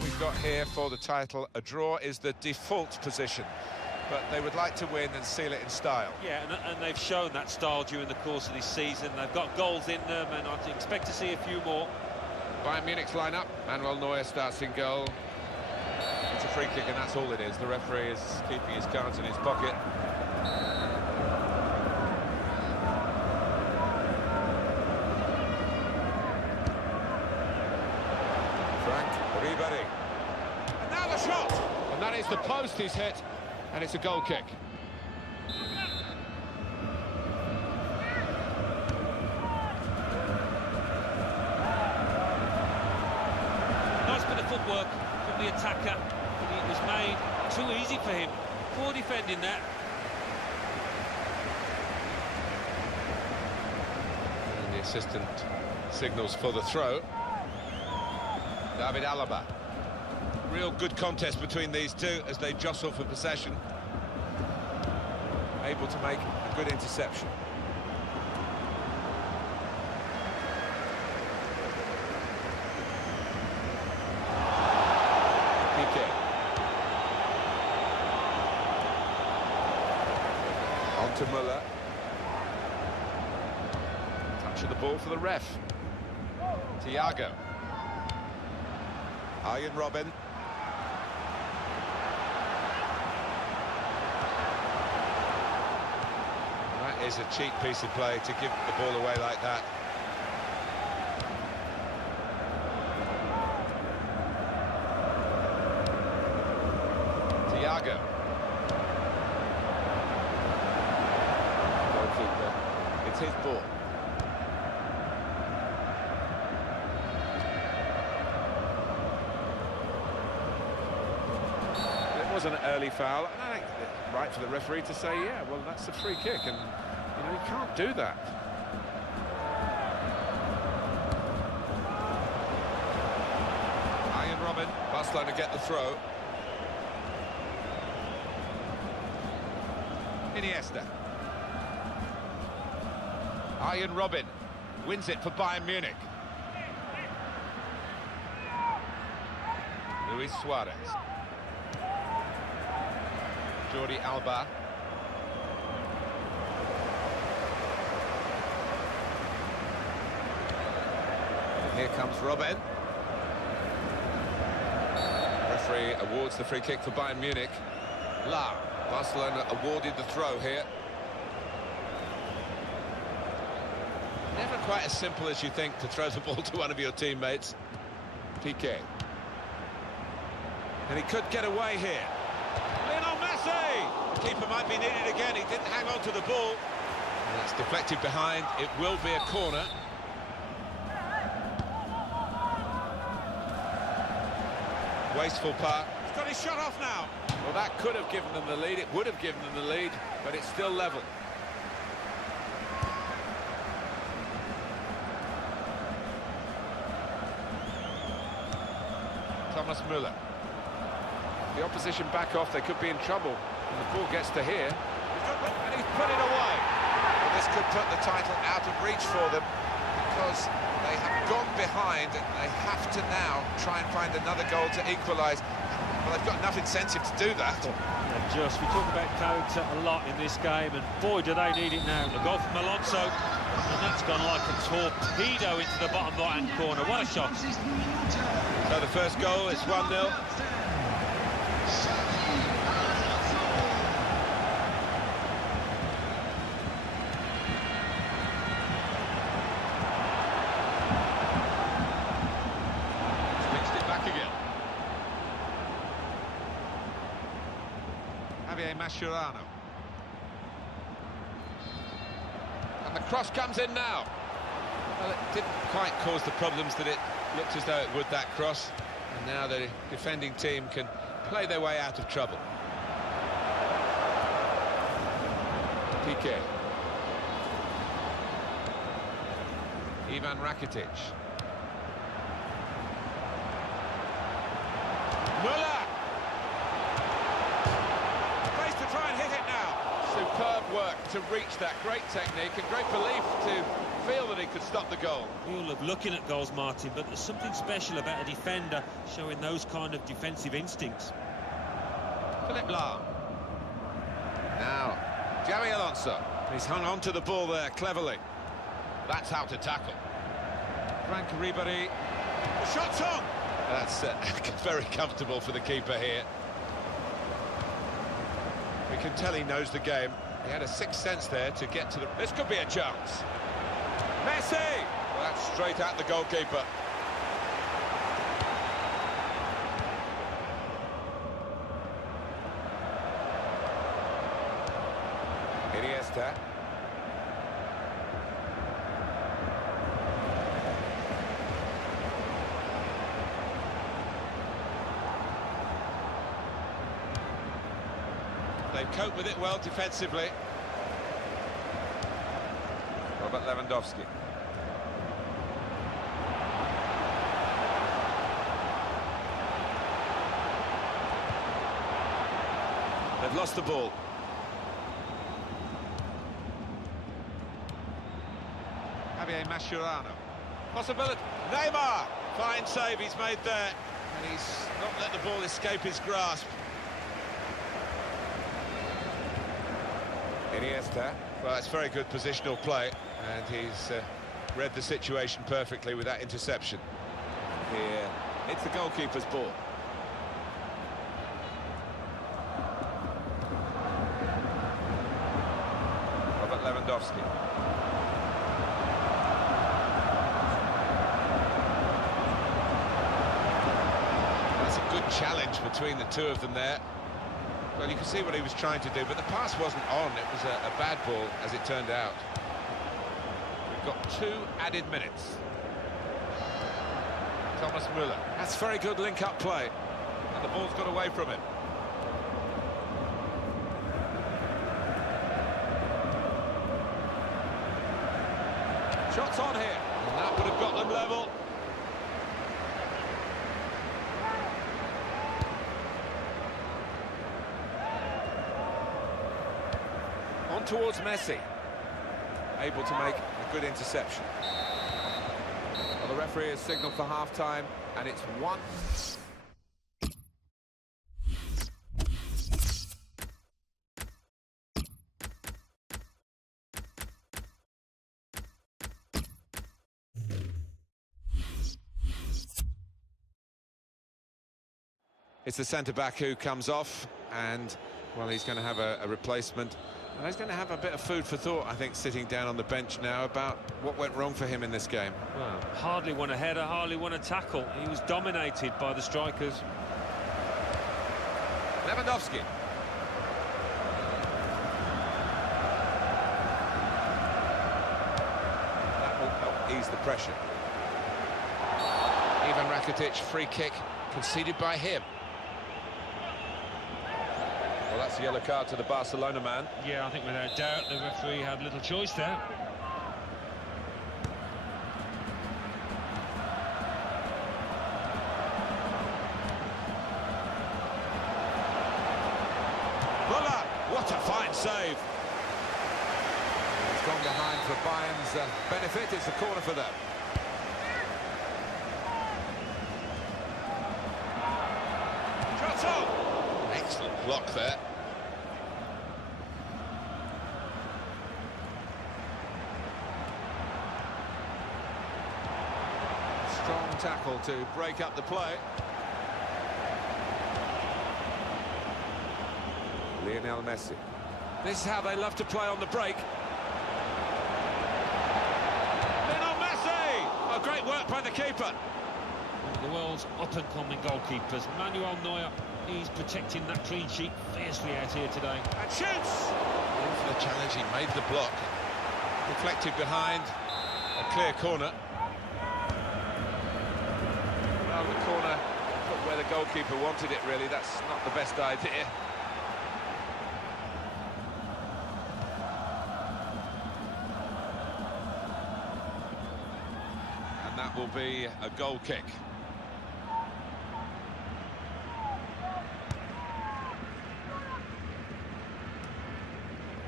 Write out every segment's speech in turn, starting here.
What we've got here for the title, a draw is the default position, but they would like to win and seal it in style. Yeah, and they've shown that style during the course of this season. They've got goals in them, and I expect to see a few more. Bayern Munich's lineup. Manuel Neuer starts in goal. It's a free kick, and that's all it is. The referee is keeping his cards in his pocket. Ribery. And now the shot! And that is the post he's hit, and it's a goal kick. Nice bit of footwork from the attacker, but it was made too easy for him. Poor defending that. And the assistant signals for the throw. David Alaba. Real good contest between these two as they jostle for possession. Able to make a good interception. Piqué. On to Müller. Touch of the ball for the ref. Thiago. Arjen Robben. That is a cheap piece of play to give the ball away like that. Thiago. Goalkeeper. It's his ball. Was an early foul. I think it's right for the referee to say, yeah, well, that's a free kick, and you know, you can't do that. Arjen Robben, Barcelona get the throw. Iniesta. Arjen Robben wins it for Bayern Munich. Luis Suarez. Jordi Alba. And here comes Robben. Referee awards the free kick for Bayern Munich. Barcelona awarded the throw here. Never quite as simple as you think to throw the ball to one of your teammates. Piqué. And he could get away here. The keeper might be needed again. He didn't hang on to the ball. And that's deflected behind. It will be a corner. Wasteful part. He's got his shot off now. Well, that could have given them the lead. It would have given them the lead, but it's still level. Thomas Müller. The opposition back off, they could be in trouble. And the ball gets to here. And he's put it away. Well, this could put the title out of reach for them because they have gone behind and they have to now try and find another goal to equalise. Well, they've got enough incentive to do that. Yeah, we talk about character a lot in this game, and boy, do they need it now. The goal from Alonso, and that's gone like a torpedo into the bottom right-hand corner. What a shot. So the first goal is 1-0. Mascherano. And the cross comes in now. Well, it didn't quite cause the problems that it looked as though it would, that cross. And now the defending team can play their way out of trouble. Piqué. Ivan Rakitic. Müller! Place to try and hit it now. Superb work. work to reach that. Great technique and great belief to feel that he could stop the goal. We all love looking at goals, Martin, but there's something special about a defender showing those kind of defensive instincts. Philipp Lahm. Now, Xabi Alonso. He's hung on to the ball there cleverly. That's how to tackle. Frank Ribéry. The shot's on! That's very comfortable for the keeper here. We can tell he knows the game. He had a sixth sense there to get to the... This could be a chance. Messi! Well, that's straight at the goalkeeper. Iniesta. They cope with it well defensively. Robert Lewandowski. They've lost the ball. Javier Mascherano. Possibility. Neymar! Fine save he's made there. And he's not let the ball escape his grasp. Iniesta. Well, it's very good positional play, and he's read the situation perfectly with that interception. Here, it's the goalkeeper's ball. Robert Lewandowski. That's a good challenge between the two of them there. Well, you can see what he was trying to do, but the pass wasn't on. It was a bad ball, as it turned out. We've got 2 added minutes. Thomas Müller. That's very good link-up play. And the ball's got away from him. Shots on here. And that would have got them level. On towards Messi. Able to make a good interception. Well, the referee has signalled for half-time, and it's 1. It's the centre-back who comes off, and, well, he's going to have a replacement. And he's going to have a bit of food for thought, I think, sitting down on the bench now about what went wrong for him in this game. Well, hardly won a header, hardly won a tackle. He was dominated by the strikers. Lewandowski. That will help ease the pressure. Ivan Rakitic, free kick, conceded by him. Well, that's a yellow card to the Barcelona man. Yeah, I think without doubt the referee had little choice there. Müller, what a fine save. It's gone behind for Bayern's benefit. It's a corner for them. Shots on. Excellent block there. Strong tackle to break up the play. Lionel Messi. This is how they love to play on the break. Lionel Messi! Oh, great work by the keeper. The world's up-and-coming goalkeepers. Manuel Neuer, he's protecting that clean sheet fiercely out here today. And shoots! In for the challenge, he made the block. Deflected behind, a clear corner. Well, the corner put where the goalkeeper wanted it, really. That's not the best idea. And that will be a goal kick.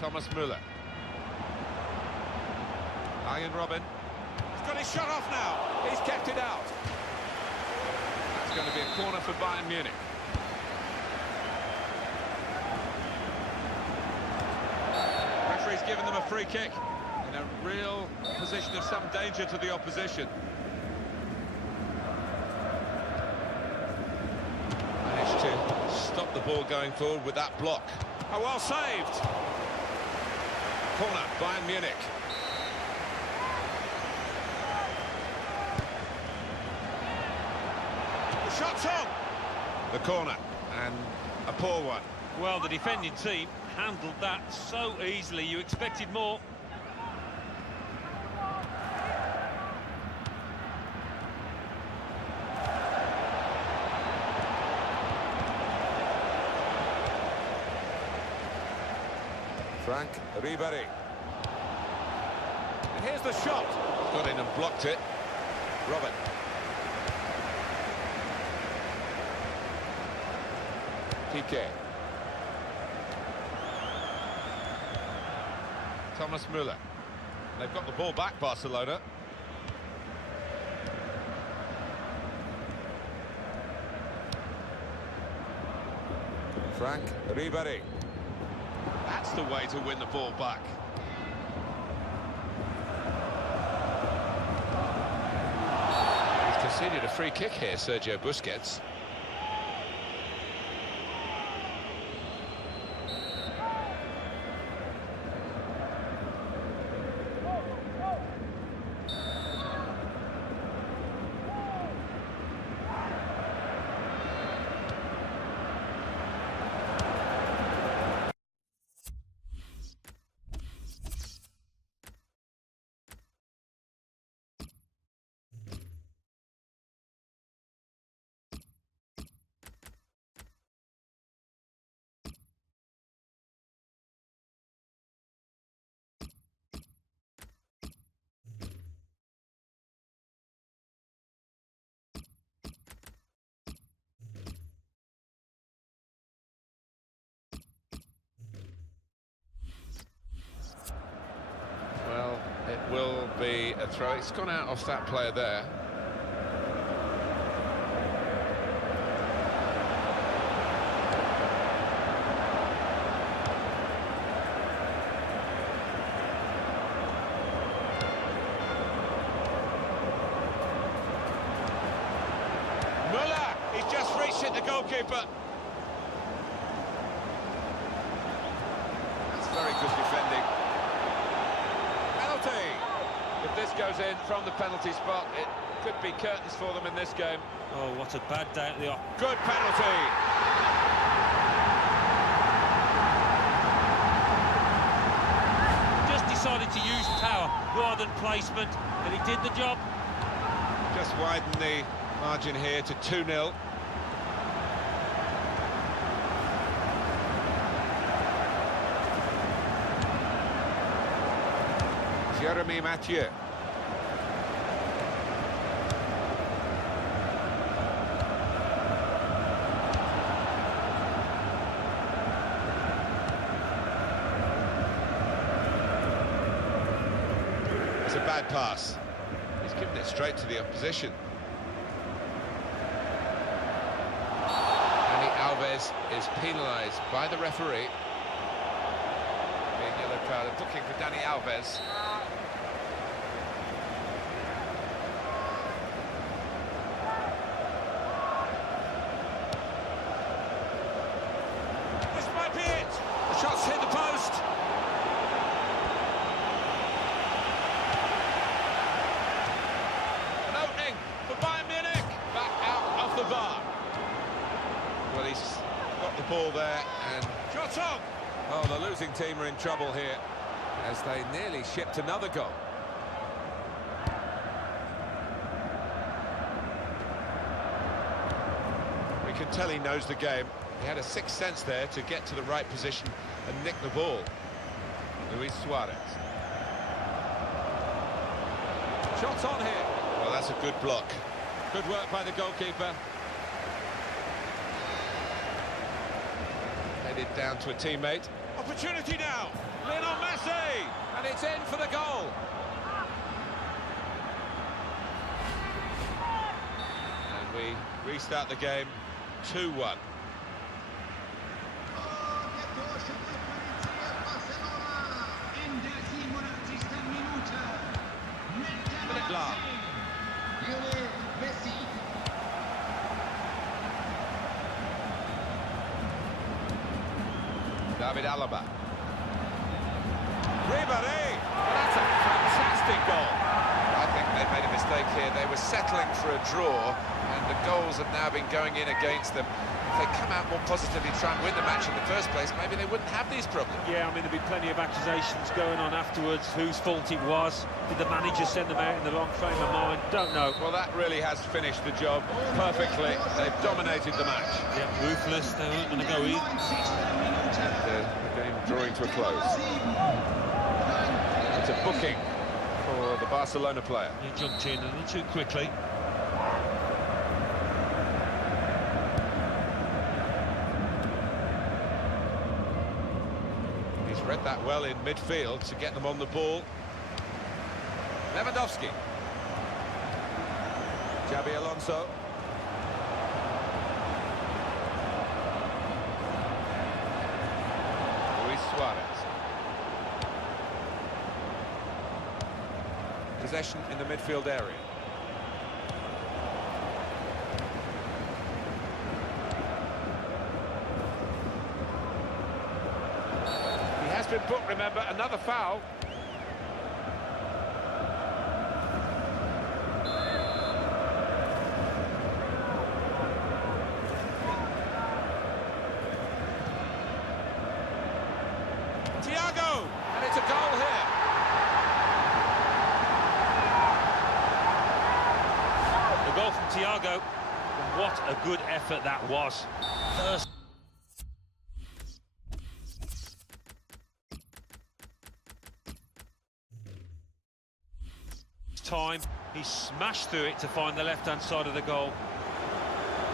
Thomas Müller. Bayen Robin. He's got his shot off now. He's kept it out. That's going to be a corner for Bayern Munich. Referee's given them a free kick in a real position of some danger to the opposition. Managed to stop the ball going forward with that block. Oh, well saved. Corner, Bayern Munich. The shot's on. The corner, and a poor one. Well, the defending team handled that so easily, you expected more. Frank Ribéry. And here's the shot. Got in and blocked it. Robin. Piqué. Thomas Müller. They've got the ball back, Barcelona. Frank Ribéry. That's the way to win the ball back. He's conceded a free kick here, Sergio Busquets. It will be a throw. It's gone out off that player there. Müller, he's just reached it, the goalkeeper. That's very good defending. If this goes in from the penalty spot, it could be curtains for them in this game. Oh, what a bad day at the off. Good penalty. Just decided to use power rather than placement, and he did the job. Just widen the margin here to 2-0. Jeremy Mathieu. It's a bad pass. He's given it straight to the opposition. Dani Alves is penalised by the referee. Being yellow carded, looking for Dani Alves. Shots hit the post. An opening for Bayern Munich. Back out of the bar. Well, he's got the ball there and... Shots on! Oh, the losing team are in trouble here as they nearly shipped another goal. We can tell he knows the game. He had a sixth sense there to get to the right position and nick the ball. Luis Suarez. Shots on here. Well, that's a good block. Good work by the goalkeeper. Headed down to a teammate. Opportunity now. Lionel Messi. And it's in for the goal. restart the game 2-1. David Alaba. Ribéry! That's a fantastic goal. I think they made a mistake here. They were settling for a draw, and the goals have now been going in against them. If they come out more positively, try and win the match in the first place, maybe they wouldn't have these problems. Yeah, I mean, there'll be plenty of accusations going on afterwards. Whose fault it was? Did the manager send them out in the wrong frame of mind? Don't know. Well, that really has finished the job perfectly. They've dominated the match. Yeah, ruthless. They weren't going to go either. The game drawing to a close. It's a booking for the Barcelona player. He jumped in a little too quickly. He's read that well in midfield to get them on the ball. Lewandowski. Xabi Alonso. Luis Suarez. Possession in the midfield area. He has been booked, remember, another foul. Thiago, and it's a goal here. The goal from Thiago. What a good effort that was. First time, he smashed through it to find the left-hand side of the goal.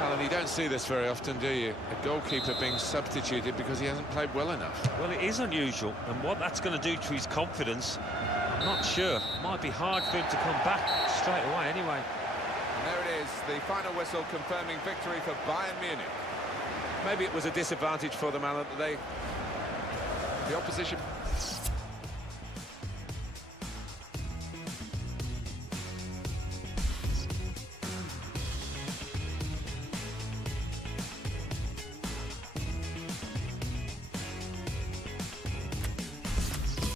Alan, you don't see this very often, do you? A goalkeeper being substituted because he hasn't played well enough. Well, it is unusual, and what that's going to do to his confidence, I'm not sure. Might be hard for him to come back straight away anyway. And there it is, the final whistle confirming victory for Bayern Munich. Maybe it was a disadvantage for them, Alan, that the opposition